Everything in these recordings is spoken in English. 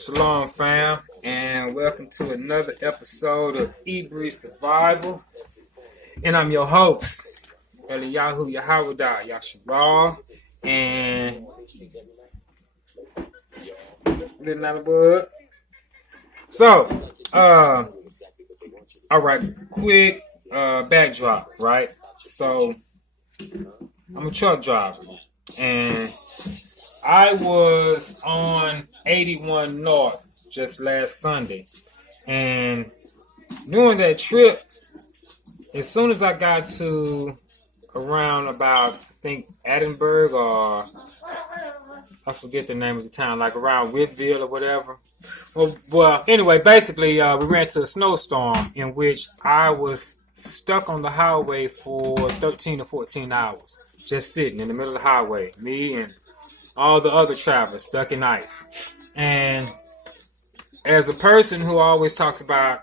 Shalom, fam, and welcome to another episode of Hebrew Survival. And I'm your host, Eliyahu Yahawada Yasharal, and little out of bud. So, all right, quick backdrop, right? So, I'm a truck driver, and I was on 81 North just last Sunday, and during that trip, as soon as I got to around about, I think, Edinburgh, or I forget the name of the town, like around Whitville or whatever. Well, anyway, basically, we ran into a snowstorm in which I was stuck on the highway for 13 to 14 hours, just sitting in the middle of the highway, me and all the other travelers stuck in ice. And as a person who always talks about,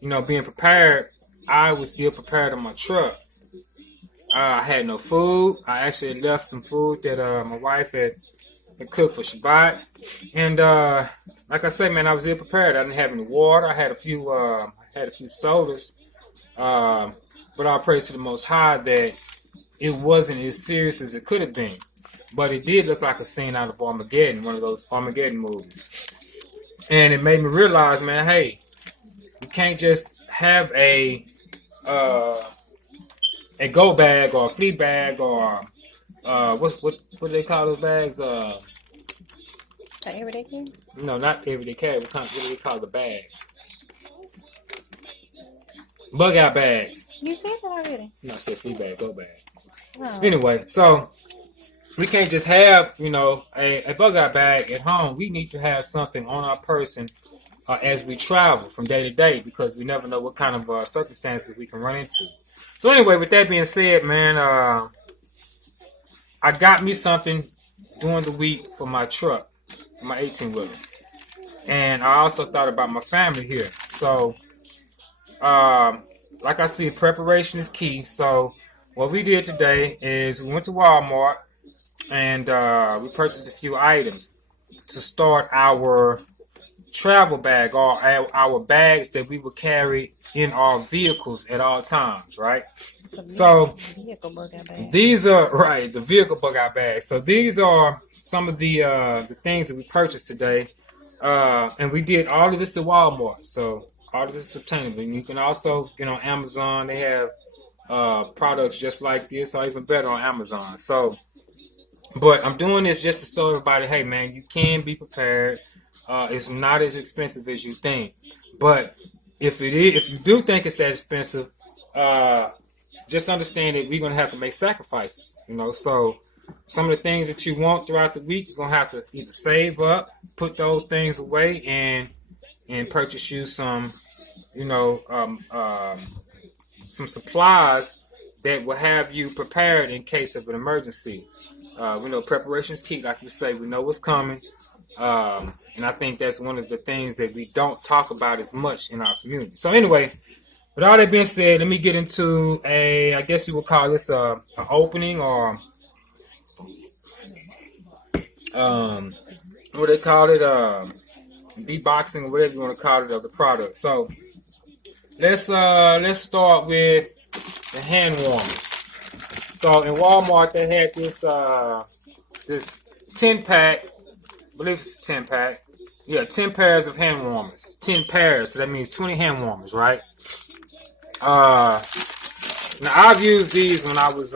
being prepared, I was still prepared on my truck. I had no food. I actually left some food that my wife had cooked for Shabbat. And like I said, man, I was ill prepared. I didn't have any water. I had a few sodas. But all praise to the Most High that it wasn't as serious as it could have been. But it did look like a scene out of Armageddon, one of those Armageddon movies. And it made me realize, man, hey, you can't just have a go bag or a flea bag or what do they call those bags? Everyday carry? No, not everyday carry. What do they call the bags? Bug out bags. You said that already. No, I said flea bag, go bag. Oh. Anyway, so we can't just have, a bug out bag at home. We need to have something on our person as we travel from day to day, because we never know what kind of circumstances we can run into. So anyway, with that being said, man, I got me something during the week for my truck, for my 18-wheeler. And I also thought about my family here. So, like I said, preparation is key. So what we did today is we went to Walmart, and we purchased a few items to start our travel bag, or our bags that we would carry in our vehicles at all times, right? So these are the vehicle bug out bags. So these are some of the things that we purchased today, and we did all of this at Walmart. So all of this is obtainable. And you can also get on Amazon. They have products just like this, or even better on Amazon. So. But I'm doing this just to show everybody, hey, man, you can be prepared. It's not as expensive as you think. But if you do think it's that expensive, just understand that we're going to have to make sacrifices. So some of the things that you want throughout the week, you're going to have to either save up, put those things away, and purchase you some, some supplies that will have you prepared in case of an emergency. We know preparation is key, like you say. We know what's coming, and I think that's one of the things that we don't talk about as much in our community. So anyway, with all that being said, let me get into I guess you would call this an opening, or what they call it, deboxing, or whatever you want to call it, of the product. So let's start with the hand warmers. So in Walmart, they had this 10-pack, I believe it's a 10-pack. Yeah, 10 pairs of hand warmers. 10 pairs, so that means 20 hand warmers, right? Now I've used these when I was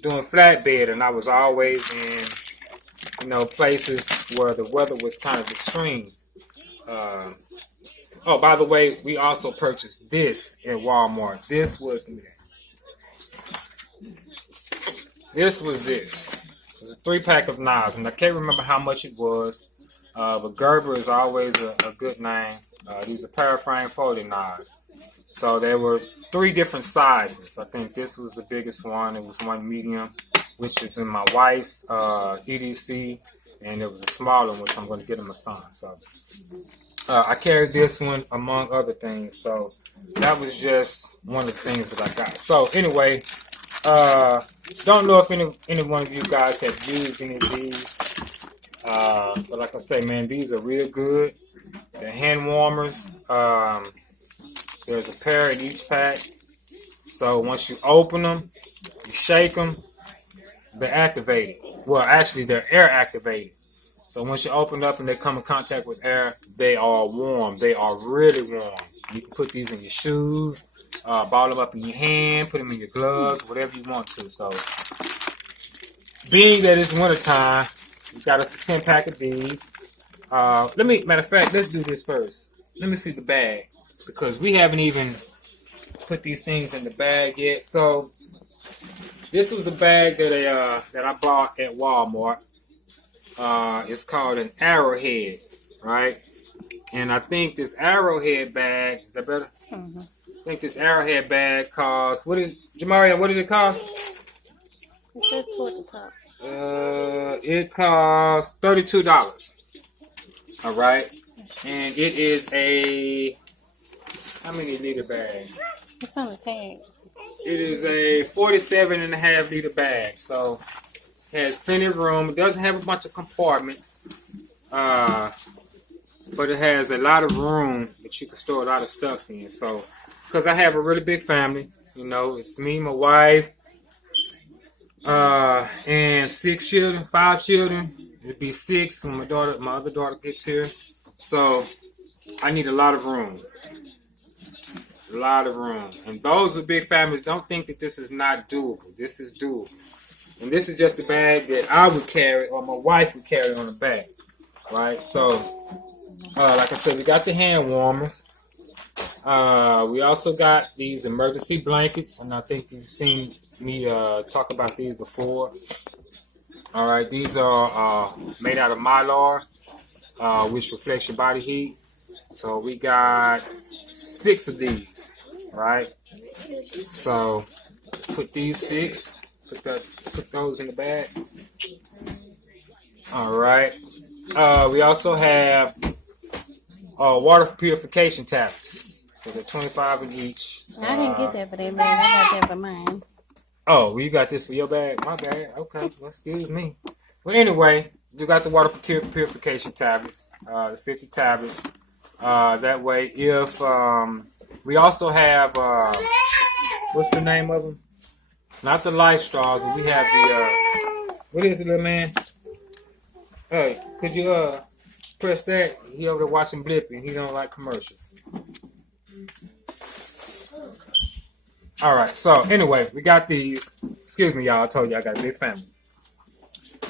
doing flatbed, and I was always in places where the weather was kind of extreme. Oh, by the way, we also purchased this at Walmart. This was this. It was a 3-pack of knives, and I can't remember how much it was. But Gerber is always a good name. These are paraframe folding knives. So there were 3 different sizes. I think this was the biggest one. It was one medium, which is in my wife's EDC, and there was a smaller one, which I'm going to get in my son. So. I carried this one among other things, so that was just one of the things that I got. So anyway, don't know if any one of you guys have used any of these. But like I say, man, these are real good. They're hand warmers. There's a pair in each pack. So once you open them, you shake them, they're activated. Well, actually, they're air activated. So once you open up and they come in contact with air, they are warm. They are really warm. You can put these in your shoes, ball them up in your hand, put them in your gloves, whatever you want to. So being that it's wintertime, we got us a 10-pack of these. Matter of fact, let's do this first. Let me see the bag, because we haven't even put these things in the bag yet. So this was a bag that I bought at Walmart. It's called an Arrowhead, right? And I think this Arrowhead bag, is that better? Mm-hmm. I think this Arrowhead bag costs, Jamaria, what did it cost? It says toward the top. It costs $32. All right. And it is a, how many liter bag? It's on the tag. It is a 47.5 liter bag. So it has plenty of room. It doesn't have a bunch of compartments. But it has a lot of room that you can store a lot of stuff in. So, because I have a really big family, you know, it's me, my wife, and 6 children, 5 children. It'll be 6 when my other daughter gets here. So, I need a lot of room. A lot of room. And those with big families, don't think that this is not doable. This is doable. And this is just the bag that I would carry, or my wife would carry on the back. Right? So, like I said, we got the hand warmers. We also got these emergency blankets, and I think you've seen me talk about these before. All right, these are made out of Mylar, which reflects your body heat. So we got 6 of these, right? So put these 6, put those in the bag. All right. We also have water purification tablets. So they're 25 in each. I didn't get that for that bag. I got that for mine. Oh, well, you got this for your bag? My bag. Okay, well, excuse me. Well, anyway, you got the water purification tablets, the 50 tablets. That way, if we also have, what's the name of them? Not the Life Straws, but we have the, what is it, little man? Hey, could you press that? He over there watching Blippi, and he don't like commercials. All right, so anyway, we got these. Excuse me, y'all. I told you I got a big family.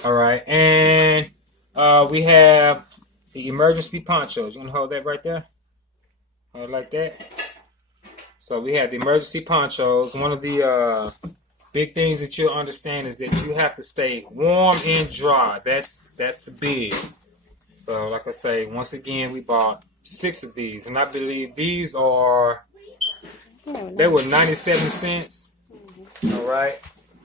All right, and we have the emergency ponchos. You want to hold that right there? Hold it like that. So we have the emergency ponchos. One of the big things that you'll understand is that you have to stay warm and dry. That's big. So like I say, once again, we bought 6 of these, and I believe these are. They were 97 cents. All right.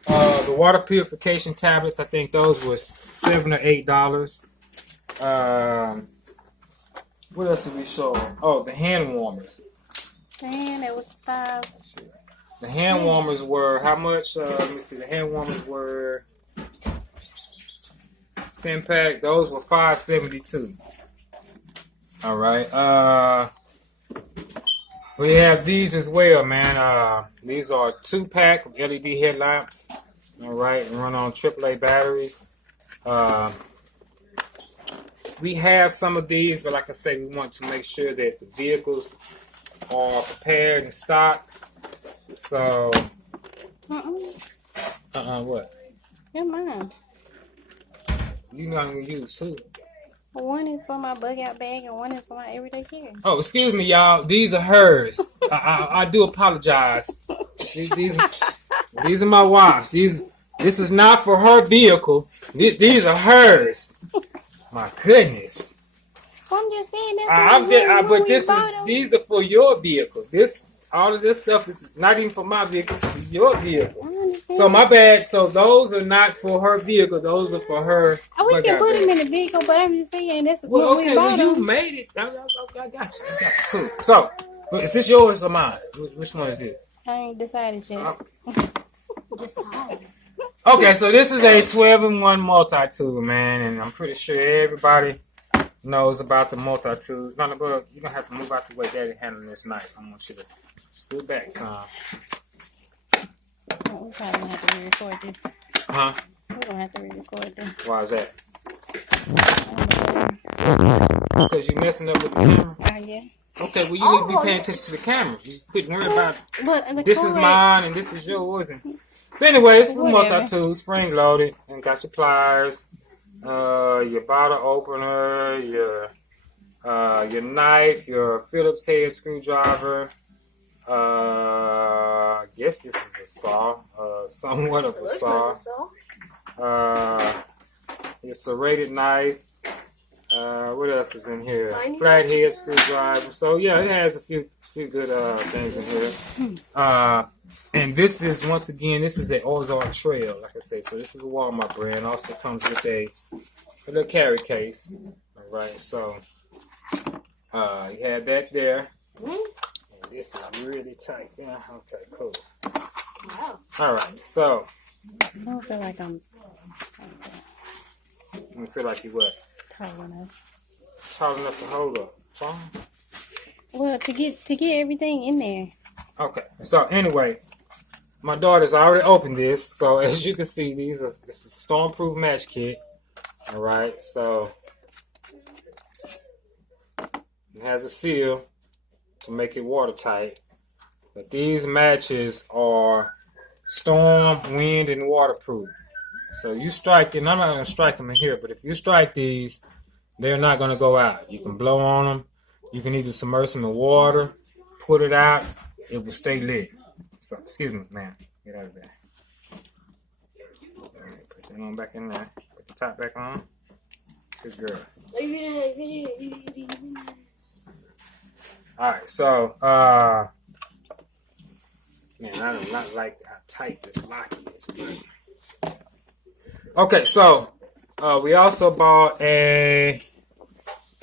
The water purification tablets, I think those were $7 or $8. What else did we show? Oh, the hand warmers. Man, it was 5. The hand warmers were how much? Let me see. The hand warmers were 10-pack. Those were $5.72. All right. We have these as well, man. These are 2-pack of LED headlamps. All right, and run on AAA batteries. We have some of these, but like I say, we want to make sure that the vehicles are prepared and stocked. So, what? They're mine. You know I'm gonna use 2. One is for my bug out bag and one is for my everyday carry. Oh, excuse me, y'all. These are hers. I do apologize. These are my wife's. This is not for her vehicle. These are hers. My goodness. Well, I'm just saying these are for your vehicle. All of this stuff is not even for my vehicle. It's for your vehicle. So my bad. So those are not for her vehicle. Those are for her. Oh, we can put them in the vehicle, but I'm just saying that's well, what okay, we bought them. You made it. I got you. Cool. So, is this yours or mine? Which one is it? I ain't decided yet. Decide. Okay, so this is a 12-in-1 multi-tool, man, and I'm pretty sure everybody knows about the multi-tool. You're gonna have to move out the way Daddy handling this knife. I want you to scoot back some. Oh, we're probably gonna have to re-record this. Huh? We're gonna have to re-record this. Why is that? Because you're messing up with the camera? Yeah. Okay, well, you need to be paying attention to the camera. You quit worrying about But this is mine and this is yours. And so anyway, this is a Whatever. multi-tool, spring loaded, and got your pliers, your bottle opener, your knife, your Phillips head screwdriver. I guess this is a saw, somewhat of a saw. Your serrated knife. What else is in here? Flathead screwdriver. So yeah, it has a few good things in here. And this is, once again, this is a Ozark Trail, like I say. So this is a Walmart brand. Also comes with a little carry case. All right, so you have that there. And this is really tight. Yeah, okay, cool. Wow. All right, so I don't feel like I'm you feel like you what? tall enough. Tall enough to hold a phone? Well, to get everything in there. Okay, so anyway, my daughter's already opened this. So as you can see, this is a stormproof match kit. All right, so it has a seal to make it watertight. But these matches are storm, wind, and waterproof. So you strike it, and I'm not going to strike them in here, but if you strike these, they're not going to go out. You can blow on them. You can either submerge them in water, put it out, it will stay lit. So, excuse me, man. Get out of there. Put that on back in there. Put the top back on. Good girl. Alright, so, man, I do not like how tight this lock is, but... Okay, so we also bought a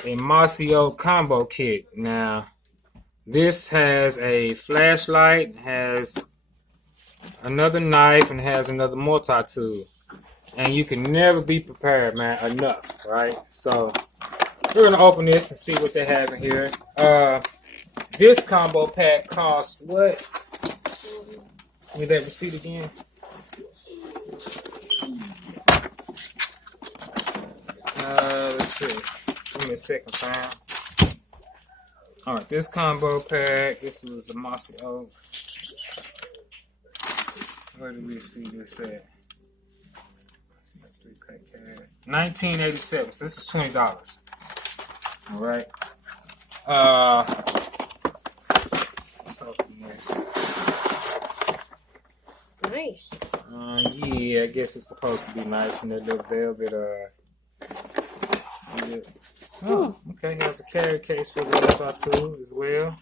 Masio combo kit. Now, this has a flashlight, has another knife, and has another multi-tool. And you can never be prepared, man, enough, right? So, we're going to open this and see what they have in here. This combo pack cost what? Give me that receipt again. Let's see. Give me a second, fam. Alright, this combo pack. This was a Masio. Where do we see this at? 3-pack card. $19.87. So this is $20. Alright. Let's open this. Nice. Yeah, I guess it's supposed to be nice in that little velvet. Oh, okay. He has a carry case for the multi-tool as well.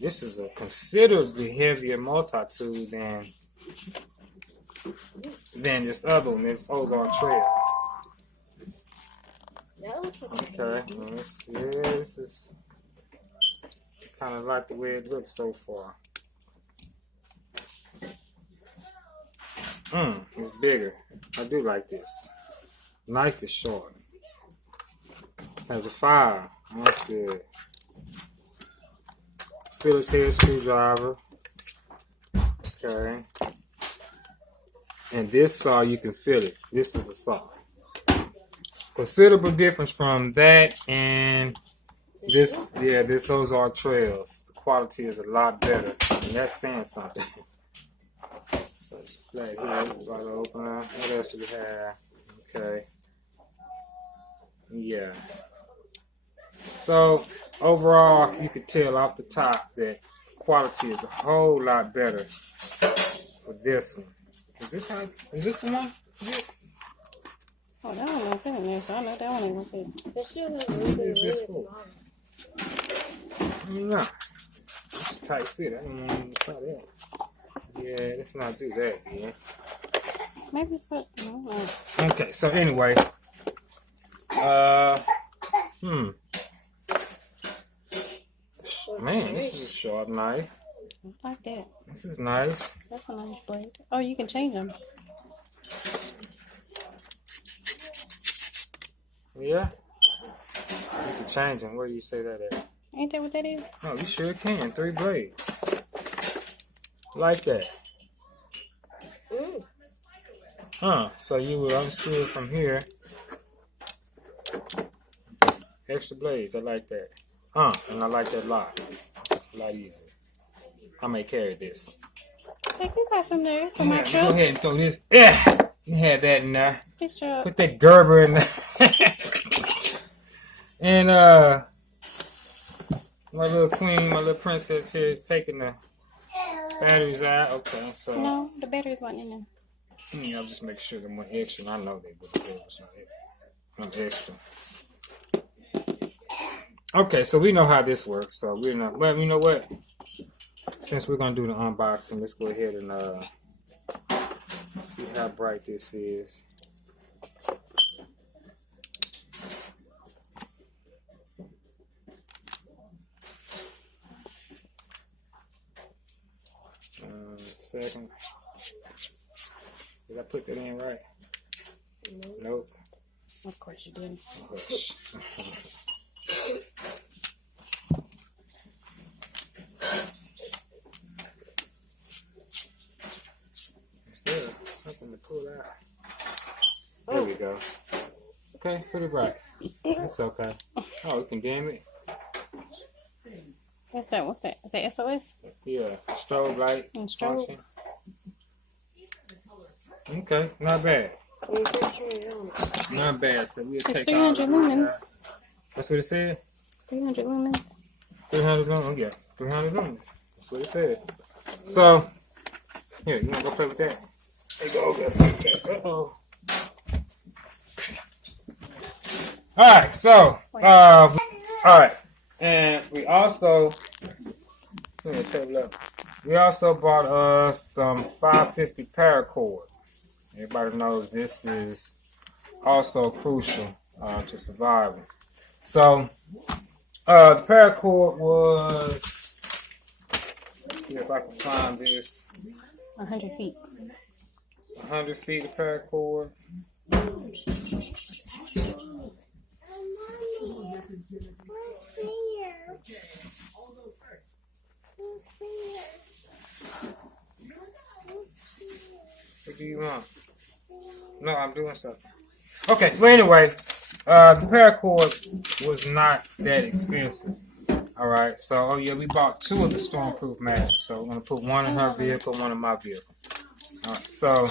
This is a considerably heavier multi-tool than this other one. This Ozark Trails. That looks like Okay, this is kind of like the way it looks so far. It's bigger. I do like this. Knife is short. Has a file. That's good. Phillips head screwdriver. Okay. And this saw, you can feel it. This is a saw. Considerable difference from that and this. Yeah, this Ozark Trails. The quality is a lot better. And that's saying something. Flat here, bottle opener. What else do we have? Okay. Yeah. So overall, you can tell off the top that quality is a whole lot better for this one. Is this the one? Oh, that one don't fit in there, so I know that one ain't gonna fit. It still has a little bit Is this of for? bottom. No. It's a tight fit. I don't want to try that. Yeah, let's not do that, man. Maybe it's for. No. Okay, so anyway. looks Man, nice. this is a sharp knife. I like that. This is nice. That's a nice blade. Oh, you can change them. Yeah. You can change them. Where do you say that at? Ain't that what that is? No, you sure can. 3 blades. Like that. Mm. Huh. So you would unscrew it from here. Extra blades. I like that. Huh. And I like that lock. It's a lot easier. I may carry this. Hey, you got some there for my Yeah, go truck. ahead and throw this. Yeah. You had that in there. This truck. Put that Gerber in there. And my little queen, my little princess here is taking the batteries out. Okay, so No, the batteries weren't in there. I'll just make sure they're more extra. And I know they would be no extra. Okay, so we know how this works. So we know. Well, you know what? Since we're gonna do the unboxing, let's go ahead and see how bright this is. Second. Did I put that in right? Nope. Of course you didn't. Still something to pull out. There we go. Okay, put it right. That's okay. Oh, we can damn it. What's that? What's that? The SOS? Yeah, strobe light And strobe. function. Okay, not bad. Not bad. So we'll It's take all 300 of lumens. this out. That's what it said? 300 lumens. 300 lumens? Yeah, 300 lumens. That's what it said. So, here, you want to go play with that? There you go. Uh-oh. Alright, so, alright. And we also, let me table up. We also bought us some 550 paracord. Everybody knows this is also crucial to surviving. So, the paracord was, let's see if I can find this. 100 feet. It's 100 feet of paracord. What do you want? No, I'm doing something. Okay, well anyway, the paracord was not that expensive. Alright, so oh yeah, we bought 2 of the stormproof matches. So we're gonna put one in her vehicle, one in my vehicle. Alright, so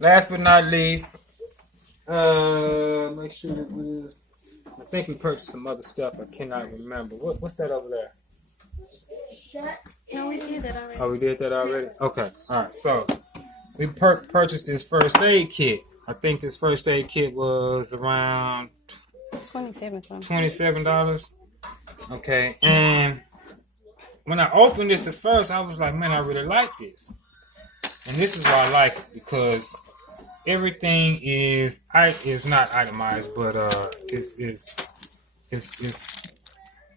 last but not least, make sure it was, I think we purchased some other stuff, I cannot remember. What's that over there? No, we did that already. Oh, we did that already? Okay. Alright, so we purchased this first aid kit. I think this first aid kit was around 27 something. $27. Okay, and when I opened this at first, I was like, man, I really like this. And this is why I like it, because everything is not itemized, but it's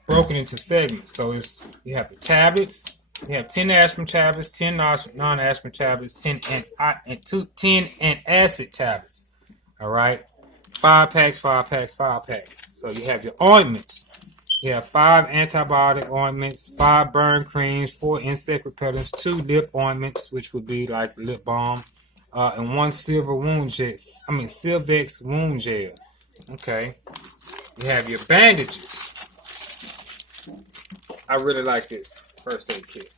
broken into segments. So you have the tablets. You have 10 aspirin tablets, 10 non-aspirin tablets, 10 antacid tablets. All right, 5 packs. So you have your ointments. You have 5 antibiotic ointments, 5 burn creams, 4 insect repellents, 2 lip ointments, which would be like lip balm, and 1 Silvex wound gel. Okay. You have your bandages. I really like this first aid kit.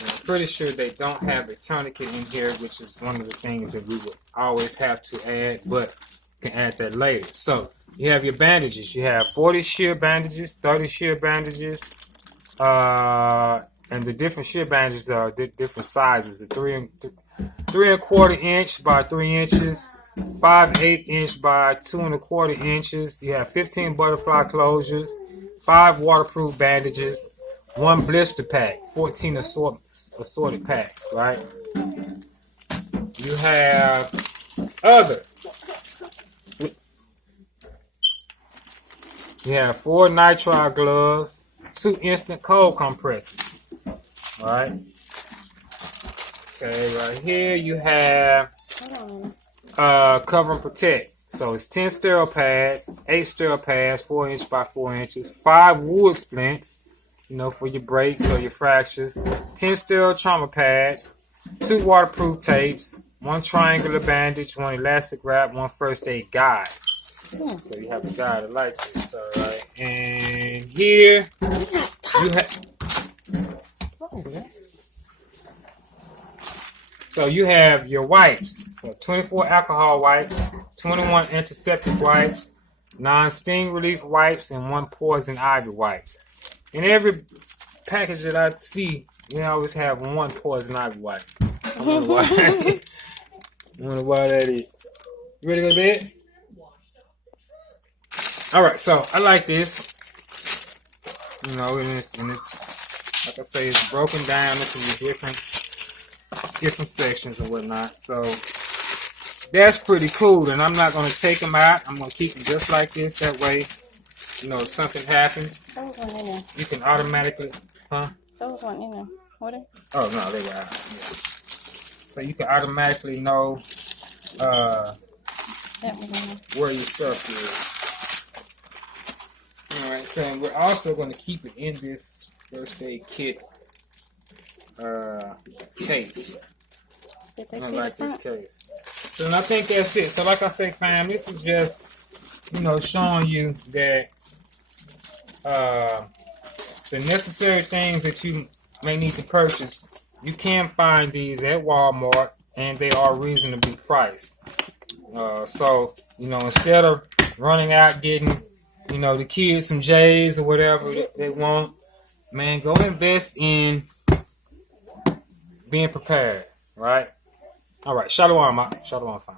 And I'm pretty sure they don't have a tourniquet in here, which is one of the things that we would always have to add, but can add that later. So you have your bandages. You have 40 shear bandages, 30 shear bandages, and the different shear bandages are different sizes. The 3 3¼ inch by 3 inches, 5/8 inch by 2¼ inches. You have 15 butterfly closures, 5 waterproof bandages, 1 blister pack, 14 assorted packs, right? You have other. You have 4 nitrile gloves, 2 instant cold compressors. All right. Okay, right here you have Hold on. cover and protect. So it's 10 sterile pads, 8 sterile pads, 4 inch by 4 inches, 5 wood splints, you know, for your breaks or your fractures, 10 sterile trauma pads, 2 waterproof tapes, 1 triangular bandage, 1 elastic wrap, 1 first aid guide. So you have a guide like this, all right. And here you have. So you have your wipes, so 24 alcohol wipes, 21 antiseptic wipes, 9 sting relief wipes, and 1 poison ivy wipes. In every package that I see, we always have 1 poison ivy wipe. I wonder why. I wonder why that is. You ready to go to bed? All right, so I like this. You know, and it's like I say, it's broken down into the different sections and whatnot. So that's pretty cool. And I'm not gonna take them out. I'm gonna keep them just like this. That way, you know, if something happens, Those weren't in there. you can automatically, Those weren't in there. Were they? Oh no, they were out. Yeah. So you can automatically know That was in there. where your stuff is. All right, so we're also going to keep it in this first aid kit case. Did they I see the like this front? case. So I think that's it. So like I say, fam, this is just, you know, showing you that the necessary things that you may need to purchase, you can find these at Walmart, and they are reasonably priced. So, you know, instead of running out getting, you know, the kids some J's or whatever they want, man, go invest in being prepared, right? All right, Shalom, Shalom, fam.